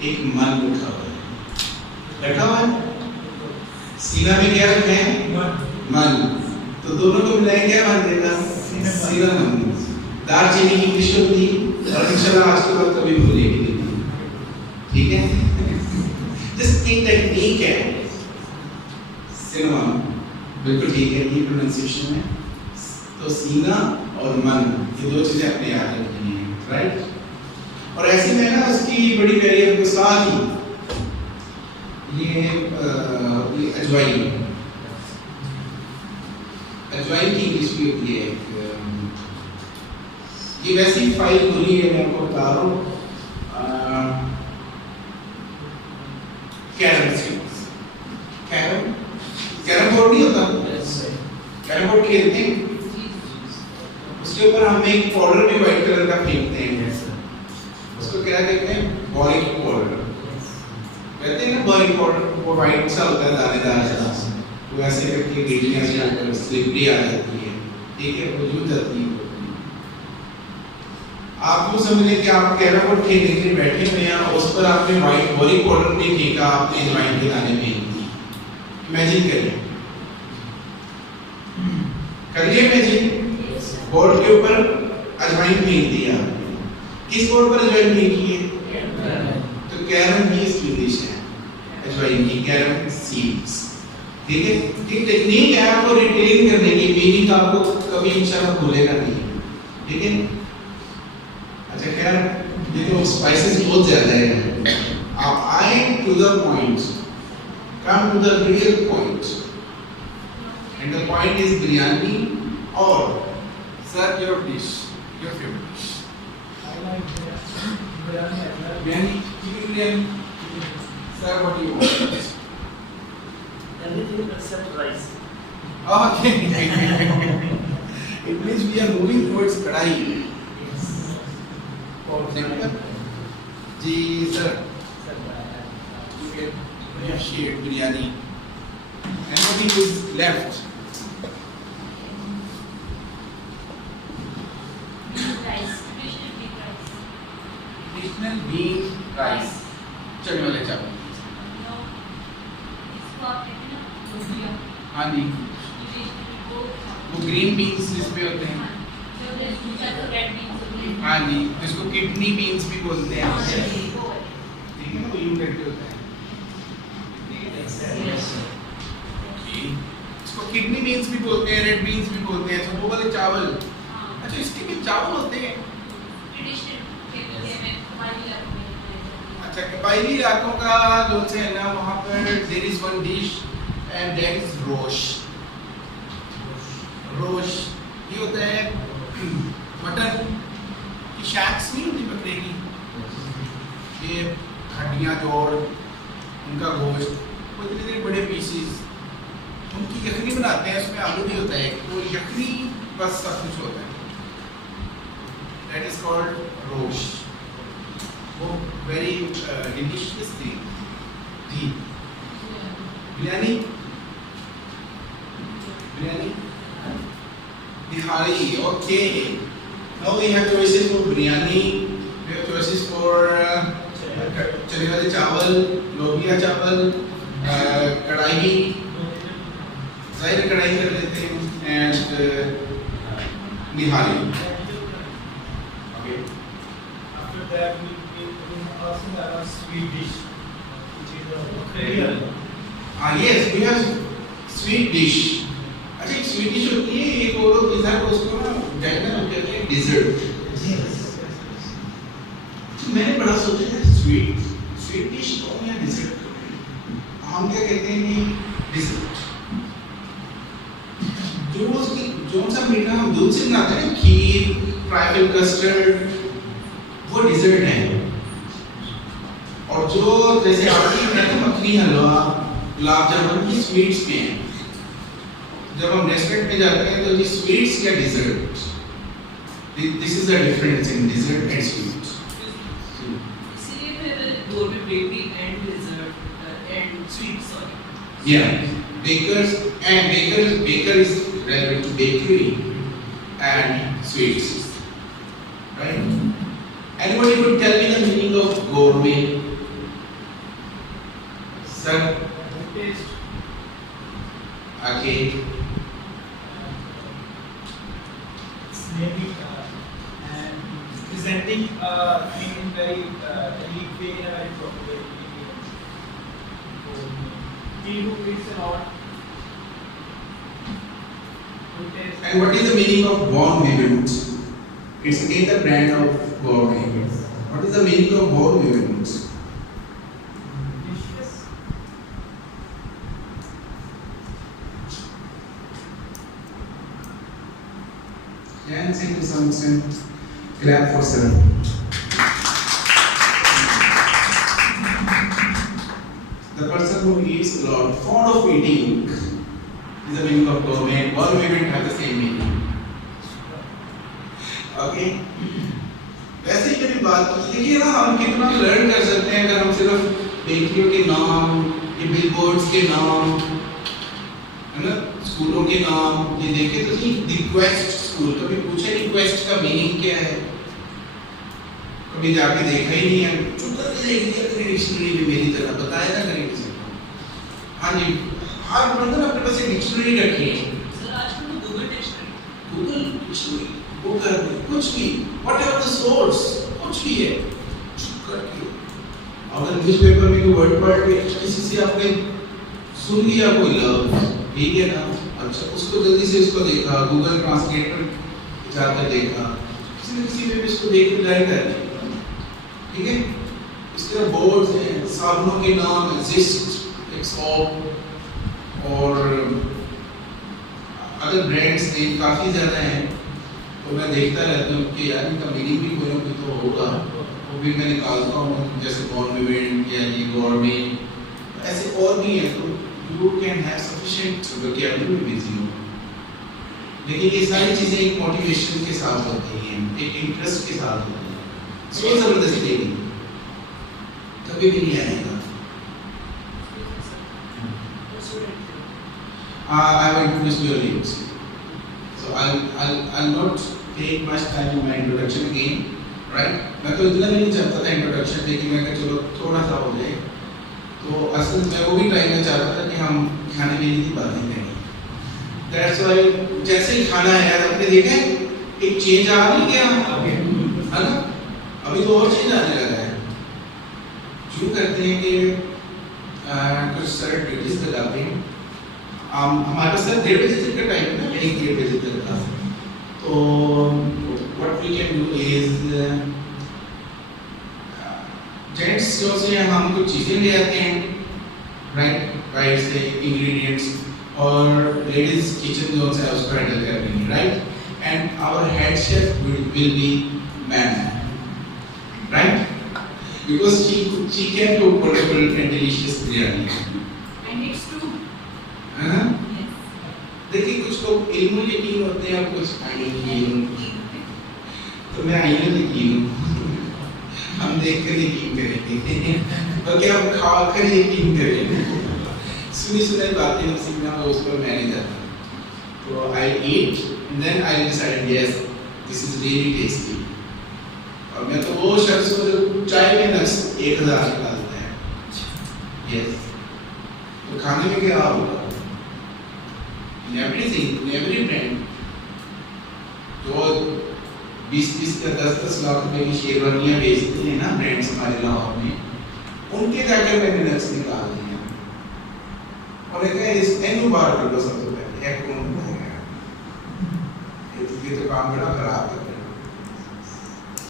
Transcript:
एक मन रखा हुआ है, रखा हुआ है। सीना में क्या रखा है? मन। तो दोनों को मिलाएं क्या बन देगा? सीना मन। दालचीनी की इंग्लिश होती है और इंशाल्लाह आज के बाद कभी भूलेगी नहीं, ठीक है? जस्ट एक टेक्निक है, सिनेमा बिल्कुल ठीक है, ये प्रोनाउंसिएशन है। तो सीना और मन ये दो चीजें अपने याद रखनी है, राइट? और ऐसे में ना उसकी बड़ी प्यारी आपको साथ ही ये अजवाइन, अजवाइन की इंग्लिश भी होती है। ये वैसी फाइल खुली है, मैं आपको बता रहा हूँ, कैरम सीड्स। कैरम बोर्ड नहीं होता, कैरम बोर्ड खेलते हैं, उसके ऊपर हम एक पाउडर भी व्हाइट कलर का फेंकते हैं, उसको क्या कहते हैं? बॉइलिंग पाउडर कहते हैं ना। बॉइलिंग पाउडर वो व्हाइट सा होता है, दानेदार सा, वो ऐसे करके गिरने से आकर स्लिपरी आ जाती है, ठीक है, वो जूझ जाती है। आप वो समझ लें कि आप कैरम बोर्ड खेलने के लिए बैठे हुए हैं और उस पर आपने व्हाइट बॉइलिंग पाउडर नहीं फेंका, आपने अजवाइन के दाने फेंक दिए। इमेजिन करिए, करिए इमेजिन, बोर्ड के ऊपर अजवाइन फेंक दिया। किस बोर्ड पर अजवाइन फेंकी है? तो कैरम ही इसकी इंग्लिश है, अजवाइन की, कैरम सीड्स, ठीक है? एक टेक्निक है आपको रिटेन करने की, मीनिंग आपको कभी इंशाल्लाह भूलेगा नहीं, ठीक है? अच्छा खैर, ये तो स्पाइसेस बहुत ज्यादा है। आप आए to the point, come to the real point, and the point is biryani और sir your dish, your favourite dish. Biryani, chicken biryani. Sir, what do you want? Everything except rice. Okay. It means we are moving towards kadai. Yes. जी sir. You get appreciate biryani. Anybody is left? Rice, traditional big rice. Traditional bean rice. चने वाले चावल। No, इसको आप कहते हैं ना लोबिया। हाँ जी। वो वो ग्रीन बीन्स जिसमें होते हैं। जो रेड बीन्स होती हैं। हाँ जी, जिसको किडनी बीन्स भी बोलते हैं। वो है। ठीक है ना, वो यूं करके होता है। इसको किडनी बीन्स भी बोलते हैं, रेड बीन्स भी बोलते हैं, तो वो वाले चावल। अच्छा, इसके भी चावल होते हैं। ट्रेडिशनल खेती में हमारे इलाके में। अच्छा, कबायली इलाकों का जो है ना, वहाँ पर there is one dish and that is रोश। रोश ये होता है मटन की शैक्स नहीं होती बकरे की, ये हड्डियाँ जोड़, उनका गोश्त, वो इतने इतने बड़े पीसीस, उनकी यखनी बनाते हैं, उसमें आलू भी होता है, तो यखनी बस सब कुछ होता है, दैट इज कॉल्ड रोश। वो वेरी डिलीशियस थिंग थी। बिरयानी, बिरयानी, निहारी, okay. Now we have choices for biryani, we have choices for चने वाले चावल, लोबिया चावल, कढ़ाई, ज़ाहिर कढ़ाई कर लेते हैं, and nihari. Okay. After that, we also have a sweet dish, which is Korean. Yes, we have sweet dish. अच्छा, एक स्वीट डिश होती है, एक और होती है, उसको ना चाइना में कहते हैं डिजर्ट। मैंने बड़ा सोचा है, स्वीट डिश कौन है, डिजर्ट? हम क्या कहते हैं कि डिजर्ट, जो सा मीठा हम दूध से बनाते हैं, खीर, ट्राइफल कस्टर्ड, वो डिजर्ट है। और जो जैसे आपकी कहते हैं मखनी हलवा, गुलाब जामुन की स्वीट्स में है। जब हम रेस्टोरेंट में जाते हैं तो ये स्वीट्स या dessert, this is the difference in dessert and sweet. इसीलिए फिर दो में bakery and dessert and sweet, sorry. Yeah, baker is relevant to bakery and sweets, right? Anybody could tell me the meaning of gourmet? Sir taste, आगे naming and presenting thing in very unique way, in a very proper way. He who eats a lot, who tastes. and what is the meaning of Born Vivant? It's again the brand of Born Vivant. What is the meaning of Born Vivant? Delicious. Can say to some extent, clap for sir. The person who eats a lot, fond of eating, is the meaning of gourmet. Born Vivant have the same meaning. Okay? वैसे ही मेरी बात देखिए ना, हम कितना learn कर सकते हैं अगर हम सिर्फ बेकरियों के नाम, ये बिलबोर्ड्स के नाम, है ना, स्कूलों के नाम ये देखे तो नहीं। द क्वेस्ट स्कूल, कभी पूछा नहीं क्वेस्ट का मीनिंग क्या है? कभी जाके देखा ही नहीं है। चुप करके देख लिया करें डिक्शनरी में, मेरी तरह बताया ना करें किसी को। हाँ जी, हर बंदा अपने पास एक डिक्शनरी रखिए। सर आजकल तो गूगल डिक्शनरी, गूगल डिक्शनरी वो कर दे, कुछ भी, व्हाटएवर द सोर्स, कुछ भी है, चुप करके। अगर न्यूज़पेपर में कोई वर्ड पे किसी से आपने सुन लिया कोई लफ्ज, ठीक है ना, अच्छा उसको जल्दी से उसको देखा, गूगल ट्रांसलेट पर जाकर देखा, किसी न किसी में इसको देख के लर्न कर लिया, ठीक है। इसके बोर्ड्स हैं, साबुनों के नाम, जिस्ट, एक्सॉप और अदर ब्रांड्स नेम काफ़ी ज़्यादा हैं। तो मैं देखता रहता हूँ कि यार इनका मीनिंग भी कोई ना कोई तो होगा, वो भी मैं निकालता हूँ, जैसे बॉर्न विवेंट या ये गवर्नमेंट, ऐसे और भी हैं। तो you can have sufficient vocabulary with you. लेकिन ये सारी चीज़ें एक मोटिवेशन के साथ होती हैं, एक इंटरेस्ट के साथ होती हैं। सो ज़बरदस्ती नहीं, कभी भी नहीं आएगा। I will introduce your names. So I'll not take much time in my introduction again, right? मैं तो इतना भी नहीं चाहता था इंट्रोडक्शन पे कि मैं कहा चलो थोड़ा सा हो जाए। तो असल में वो भी टाइम में चाहता था कि हम खाने पीने की बातें करें। That's why जैसे ही खाना आया आपने देखा एक चेंज आ नहीं गया, है ना? अभी तो और चेंज आने लगा है। क्यों करते हैं कि कुछ सारे ड्यूटीज लगाते हैं। हमारे पास 1:30 बजे तक का टाइम है ना, 1:30 बजे तक का। तो what we can do is gents जो से हम कुछ चीज़ें ले आते हैं, राइट से इंग्रेडिएंट्स, और लेडीज किचन जो है उसको हैंडल कर रही है, right. And our head chef will be man, right, because she can do wonderful and delicious biryani. And it's true. हाँ? Yes. देखिए कुछ लोग इल्म यकीन होते हैं और कुछ आईन यकीन। तो मैं आईन यकीन हूँ। हम देख कर यकीन करेंगे, बल्कि हम खा कर यकीन करेंगे। सुनी सुनाई बातें हम सीखना हो उस पर मैं नहीं जाता। तो I eat and then I decide yes this is really tasty. और मैं तो वो शख्स हूँ जो चाय में नक्स 1000 निकालता है। Yes. तो खाने में क्या होगा? In everything, in every brand, जो 20-20 का 10-10 लाख रुपए की शेरवानियाँ बेचते हैं ना ब्रांड्स हमारे लाहौर में, उनके जाकर मैंने नक्स निकाल दिए हैं। उन्हें कहा इस एनु बार कर दो सबसे पहले, एक कौन बताएगा? ये तो काम बड़ा खराब है।